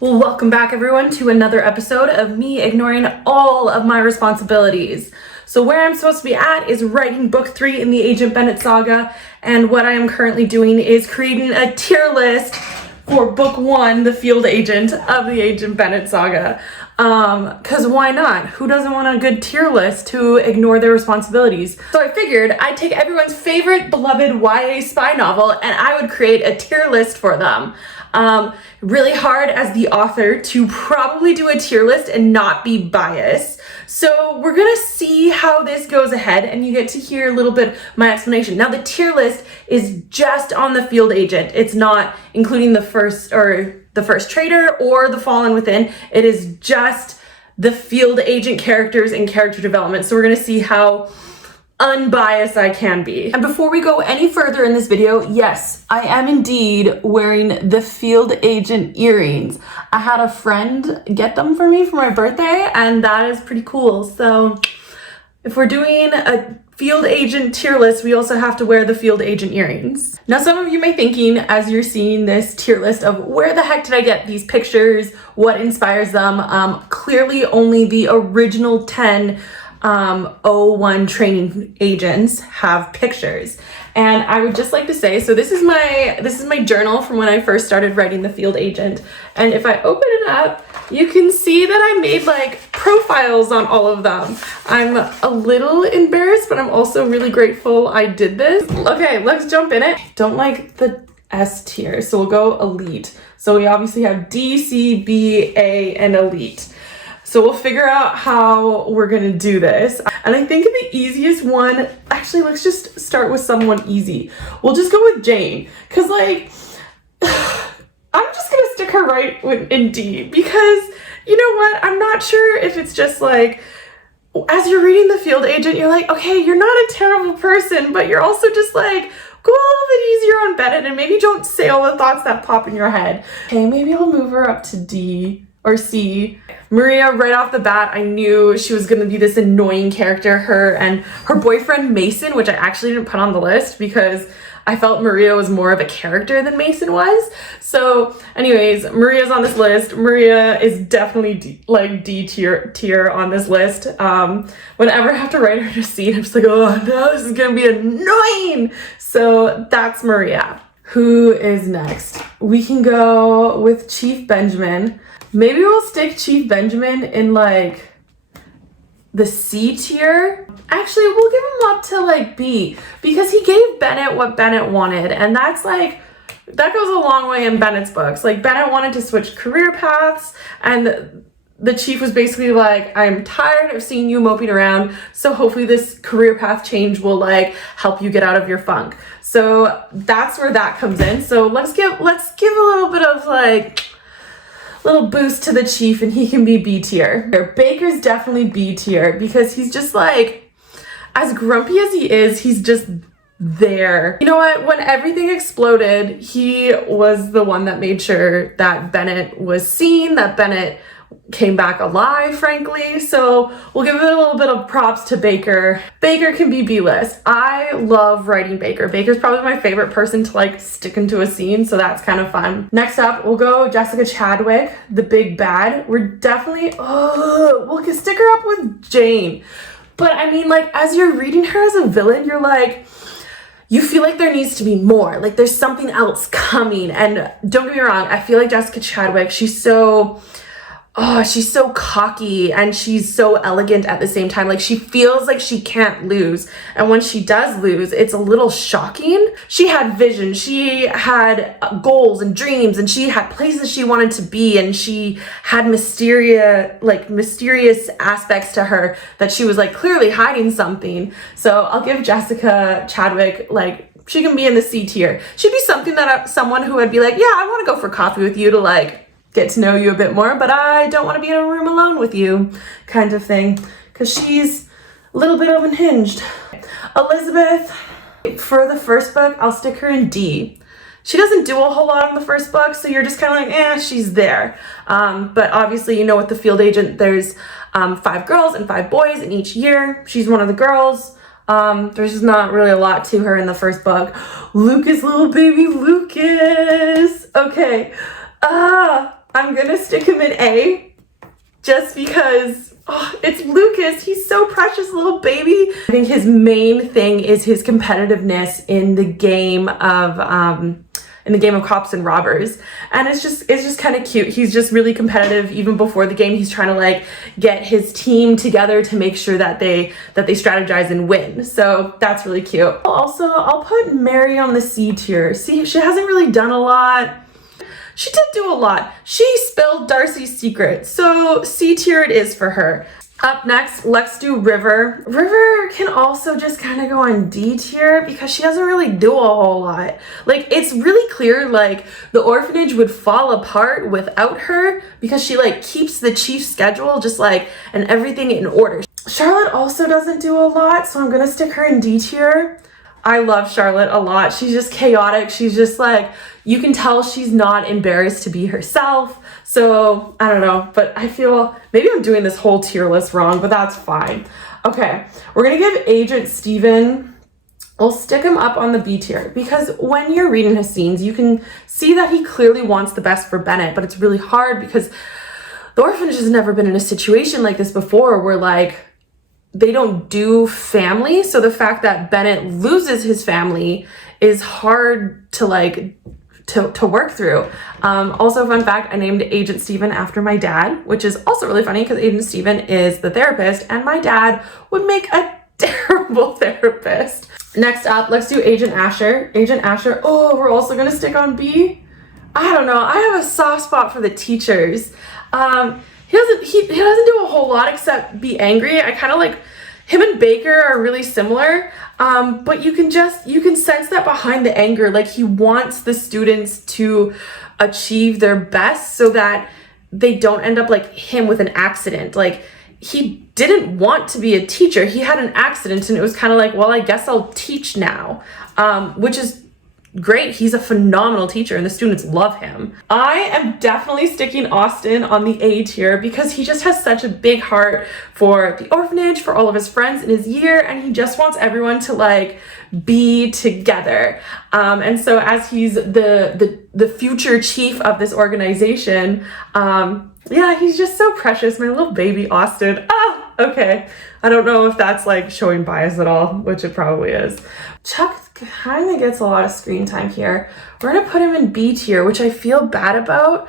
Well, welcome back everyone to another episode of me ignoring all of my responsibilities. So where I'm supposed to be at is writing book 3 in the Agent Bennet Saga, and what I am currently doing is creating a tier list for book 1, the field agent of the Agent Bennet Saga. Cause why not? Who doesn't want a good tier list to ignore their responsibilities? So I figured I'd take everyone's favorite beloved YA spy novel and I would create a tier list for them. Really hard as the author to probably do a tier list and not be biased. So we're gonna see how this goes ahead and you get to hear a little bit my explanation. Now the tier list is just on the field agent. It's not including the first trader or the Fallen Within. It is just the field agent characters and character development. So we're gonna see how unbiased I can be. And before we go any further in this video, yes, I am indeed wearing the field agent earrings. I had a friend get them for me for my birthday and that is pretty cool. So if we're doing a field agent tier list, we also have to wear the field agent earrings. Now some of you may be thinking as you're seeing this tier list of where the heck did I get these pictures? What inspires them? Clearly only the original 10 01 training agents have pictures. And I would just like to say, so this is my journal from when I first started writing the field agent. And if I open it up, you can see that I made like profiles on all of them. I'm a little embarrassed, but I'm also really grateful I did this. Okay, let's jump in it. Don't like the S tier, so we'll go elite. So we obviously have D, C, B, A, and elite. So we'll figure out how we're gonna do this. And I think the easiest one, actually let's just start with someone easy. We'll just go with Jane, cause like, I'm just gonna stick her right in D because you know what? I'm not sure if it's just like, as you're reading the field agent, you're like, okay, you're not a terrible person, but you're also just like, go a little bit easier on Bennett and maybe don't say all the thoughts that pop in your head. Okay, maybe I'll move her up to D or C. Maria, right off the bat, I knew she was gonna be this annoying character. Her and her boyfriend Mason, which I actually didn't put on the list because I felt Maria was more of a character than Mason was. So anyways, Maria's on this list. Maria is definitely D tier on this list. Whenever I have to write her to C, I'm just like, oh no, this is gonna be annoying. So that's Maria. Who is next? We can go with Chief Benjamin. Maybe we'll stick Chief Benjamin in like the C tier. Actually, we'll give him up to like B because he gave Bennett what Bennett wanted, and that's like, that goes a long way in Bennett's books. Like Bennett wanted to switch career paths and the chief was basically like, I'm tired of seeing you moping around, so hopefully this career path change will like help you get out of your funk. So that's where that comes in. So let's give a little bit of like little boost to the chief and he can be B tier. Baker's definitely B tier because he's just like, as grumpy as he is, he's just there. You know what? When everything exploded, he was the one that made sure that Bennett was seen, that Bennett came back alive, frankly. So we'll give it a little bit of props to Baker. Baker can be B-list. I love writing Baker. Baker's probably my favorite person to like stick into a scene, so that's kind of fun. Next up, we'll go Jessica Chadwick, the big bad. We're definitely, we'll stick her up with Jane. But I mean, like, as you're reading her as a villain, you're like, you feel like there needs to be more. Like there's something else coming. And don't get me wrong, I feel like Jessica Chadwick, she's so cocky and she's so elegant at the same time. Like she feels like she can't lose. And when she does lose, it's a little shocking. She had vision, she had goals and dreams, and she had places she wanted to be, and she had mysterious aspects to her that she was like clearly hiding something. So I'll give Jessica Chadwick, like, she can be in the C tier. She'd be something that someone who would be like, yeah, I want to go for coffee with you to like get to know you a bit more, but I don't want to be in a room alone with you kind of thing, because she's a little bit unhinged. Elizabeth, for the first book, I'll stick her in D. She doesn't do a whole lot in the first book, so you're just kind of like, she's there. But obviously, you know, with the field agent, there's 5 girls and 5 boys in each year. She's one of the girls. There's just not really a lot to her in the first book. Lucas, little baby Lucas. Okay. I'm gonna stick him in A just because it's Lucas. He's so precious, little baby. I think his main thing is his competitiveness in the game of cops and robbers, and it's just kind of cute. He's just really competitive. Even before the game, he's trying to like get his team together to make sure that they strategize and win. So that's really cute. Also, I'll put Mary on the C tier. See, she hasn't really done a lot. She did do a lot. She spilled Darcy's secret, so C tier it is for her. Up next, let's do River. River can also just kind of go on D tier because she doesn't really do a whole lot. Like, it's really clear, like, the orphanage would fall apart without her because she, like, keeps the chief's schedule just, like, and everything in order. Charlotte also doesn't do a lot, so I'm gonna stick her in D tier. I love Charlotte a lot. She's just chaotic. She's just like, you can tell she's not embarrassed to be herself. So I don't know, but I feel maybe I'm doing this whole tier list wrong, but that's fine. Okay, we're gonna give Agent Steven, we'll stick him up on the B tier because when you're reading his scenes, you can see that he clearly wants the best for Bennet, but it's really hard because the orphanage has never been in a situation like this before where like, they don't do family, so the fact that Bennet loses his family is hard to like to work through. Also, fun fact, I named Agent Steven after my dad, which is also really funny because Agent Steven is the therapist and my dad would make a terrible therapist. Next up, let's do Agent Asher. Agent Asher, oh, we're also gonna stick on B. I don't know, I have a soft spot for the teachers. He doesn't do a whole lot except be angry. I kind of like him and Baker are really similar, but you can sense that behind the anger, like he wants the students to achieve their best so that they don't end up like him with an accident. Like he didn't want to be a teacher. He had an accident and it was kind of like, well, I guess I'll teach now, which is great. He's a phenomenal teacher and the students love him. I am definitely sticking Austin on the A tier because he just has such a big heart for the orphanage, for all of his friends in his year, and he just wants everyone to like be together. And so as he's the future chief of this organization, yeah, he's just so precious. My little baby Austin. Ah, okay. I don't know if that's like showing bias at all, which it probably is. Chuck kind of gets a lot of screen time here. We're gonna put him in B tier, which I feel bad about.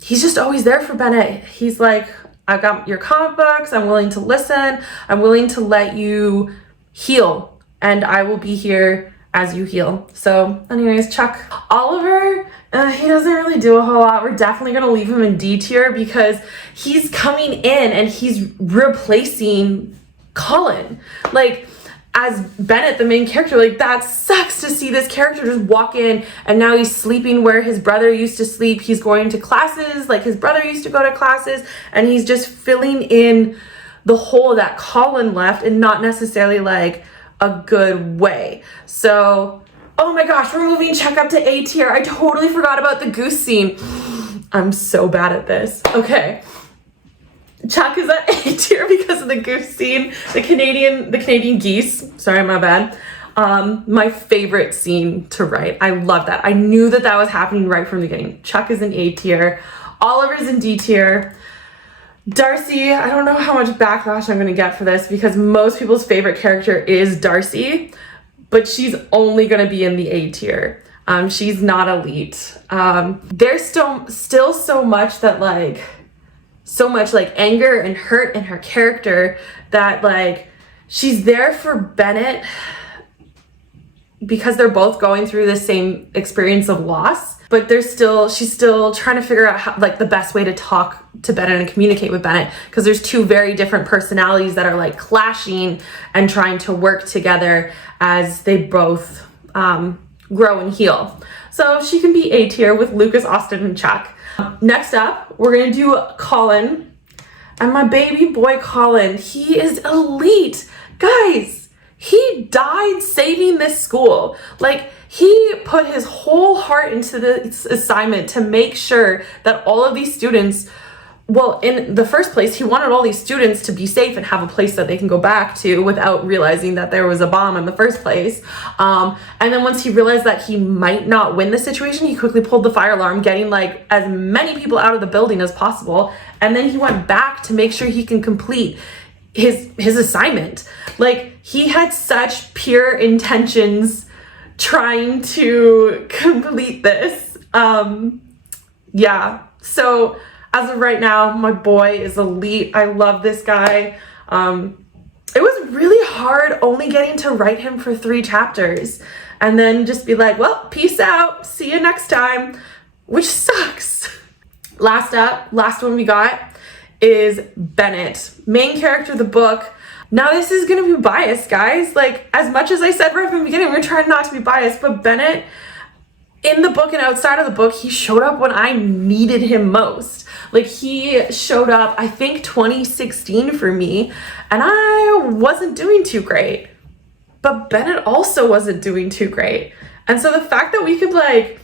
He's just always there for Bennet. He's like, I've got your comic books, I'm willing to listen, I'm willing to let you heal, and I will be here as you heal. So anyways, Chuck. Oliver, he doesn't really do a whole lot. We're definitely gonna leave him in D tier because he's coming in and he's replacing Colin. Like, as Bennet, the main character, like that sucks to see this character just walk in and now he's sleeping where his brother used to sleep. He's going to classes like his brother used to go to classes, and he's just filling in the hole that Colin left and not necessarily like a good way. So, oh my gosh, we're moving Chuck up to A tier. I totally forgot about the goose scene. I'm so bad at this. Okay. Chuck is at A tier because of the goose scene, the Canadian geese. Sorry, my bad. My favorite scene to write. I love that. I knew that was happening right from the beginning. Chuck is in A tier. Oliver's in D tier. Darcy, I don't know how much backlash I'm gonna get for this because most people's favorite character is Darcy, but she's only gonna be in the A tier. She's not elite. There's still so much that like, so much like anger and hurt in her character that like she's there for Bennet because they're both going through the same experience of loss, but she's still trying to figure out how, like the best way to talk to Bennet and communicate with Bennet because there's two very different personalities that are like clashing and trying to work together as they both grow and heal. So she can be A tier with Lucas, Austin, and Chuck. Next up, we're gonna do Colin. And my baby boy Colin, he is elite. Guys, he died saving this school. Like, he put his whole heart into this assignment to make sure that all of these students well, in the first place, he wanted all these students to be safe and have a place that they can go back to without realizing that there was a bomb in the first place. And then once he realized that he might not win the situation, he quickly pulled the fire alarm, getting like as many people out of the building as possible. And then he went back to make sure he can complete his assignment. Like, he had such pure intentions trying to complete this. Yeah, so as of right now, my boy is elite. I love this guy. It was really hard only getting to write him for 3 chapters and then just be like, well, peace out, see you next time, which sucks. Last one we got is Bennett, main character of the book. Now this is gonna be biased, guys. Like, as much as I said right from the beginning, we're trying not to be biased, but Bennett, in the book and outside of the book, he showed up when I needed him most. Like, he showed up, I think 2016 for me, and I wasn't doing too great. But Bennett also wasn't doing too great. And so the fact that we could like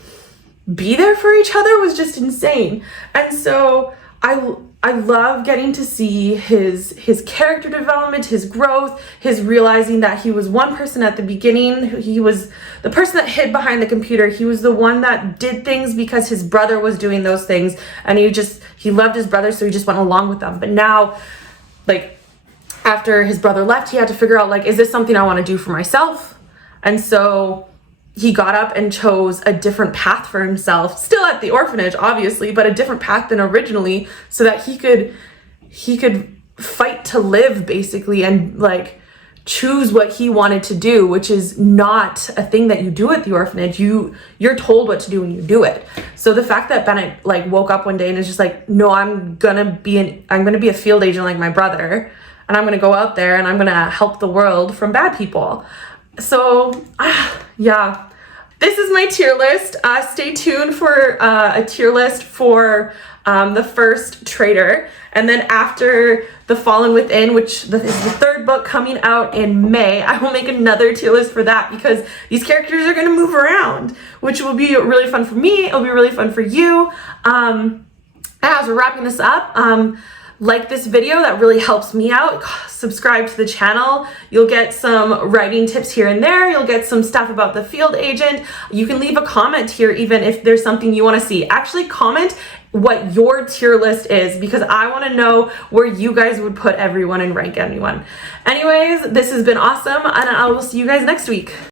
be there for each other was just insane. And so I love getting to see his character development, his growth, his realizing that he was one person at the beginning. He was the person that hid behind the computer. He was the one that did things because his brother was doing those things, and he loved his brother, so he just went along with them. But now, like, after his brother left, he had to figure out, like, is this something I want to do for myself? And so he got up and chose a different path for himself, still at the orphanage, obviously, but a different path than originally, so that he could fight to live, basically, and like choose what he wanted to do, which is not a thing that you do at the orphanage. You're told what to do and you do it. So the fact that Bennett like woke up one day and is just like, no, I'm gonna be a field agent like my brother, and I'm gonna go out there and I'm gonna help the world from bad people. So, yeah, this is my tier list. Stay tuned for a tier list for the first Traitor. And then after The Fallen Within, which is the 3rd book coming out in May, I will make another tier list for that, because these characters are going to move around, which will be really fun for me. It'll be really fun for you. As we're wrapping this up, like this video, that really helps me out. Subscribe to the channel. You'll get some writing tips here and there. You'll get some stuff about the field agent. You can leave a comment here even if there's something you want to see. Actually, comment what your tier list is, because I want to know where you guys would put everyone and rank anyone. Anyways, this has been awesome, and I will see you guys next week.